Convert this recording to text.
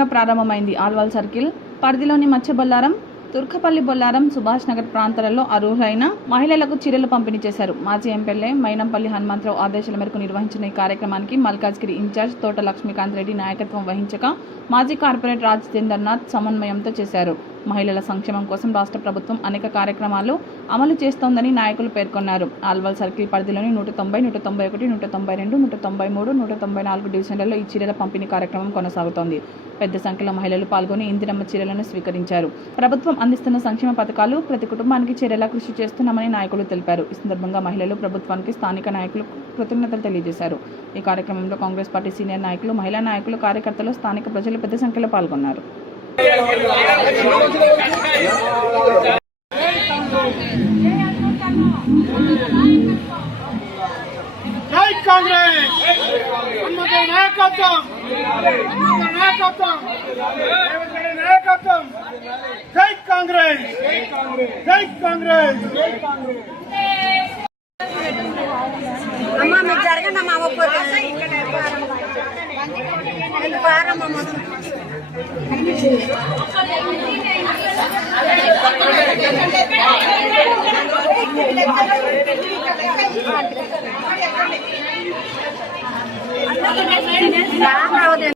ఘనంగా ప్రారంభమైంది. ఆల్వాల్ సర్కిల్ పరిధిలోని మచ్చబొల్లారం, తుర్కపల్లి, బొల్లారం, సుభాష్ నగర్ ప్రాంతాలలో అర్హులైన మహిళలకు చీరలు పంపిణీ చేశారు. మాజీ ఎమ్మెల్యే మైనంపల్లి హనుమంతరావు ఆదేశాల మేరకు నిర్వహించిన ఈ కార్యక్రమానికి మల్కాజ్గిరి ఇన్ఛార్జ్ తోట లక్ష్మీకాంత్ రెడ్డి నాయకత్వం వహించగా మాజీ కార్పొరేటర్ రాజేంద్రనాథ్ సమన్వయంతో చేశారు. మహిళల సంక్షేమం కోసం రాష్ట్ర ప్రభుత్వం అనేక కార్యక్రమాలు అమలు చేస్తోందని నాయకులు పేర్కొన్నారు. ఆల్వాల్ సర్కిల్ పరిధిలోని 190, 191, 192, 193, 194 డివిజన్లలో ఈ చీరల పంపిణీ కార్యక్రమం కొనసాగుతోంది. పెద్ద సంఖ్యలో మహిళలు పాల్గొని ఇందిరమ్మ చీరలను స్వీకరించారు. ప్రభుత్వం అందిస్తున్న సంక్షేమ పథకాలు ప్రతి కుటుంబానికి చేరేలా కృషి చేస్తున్నామని నాయకులు తెలిపారు. ఈ సందర్భంగా మహిళలు ప్రభుత్వానికి, స్థానిక నాయకులు కృతజ్ఞతలు తెలియజేశారు. ఈ కార్యక్రమంలో కాంగ్రెస్ పార్టీ సీనియర్ నాయకులు, మహిళా నాయకులు, కార్యకర్తలు, స్థానిక ప్రజలు పెద్ద సంఖ్యలో పాల్గొన్నారు. జై కాంగ్రెస్, నాయకత్వం, నాయకత్వం, నాయకత్వం. జై కాంగ్రెస్, జై కాంగ్రెస్. అమ్మ మీరు జరగండి అమ్మ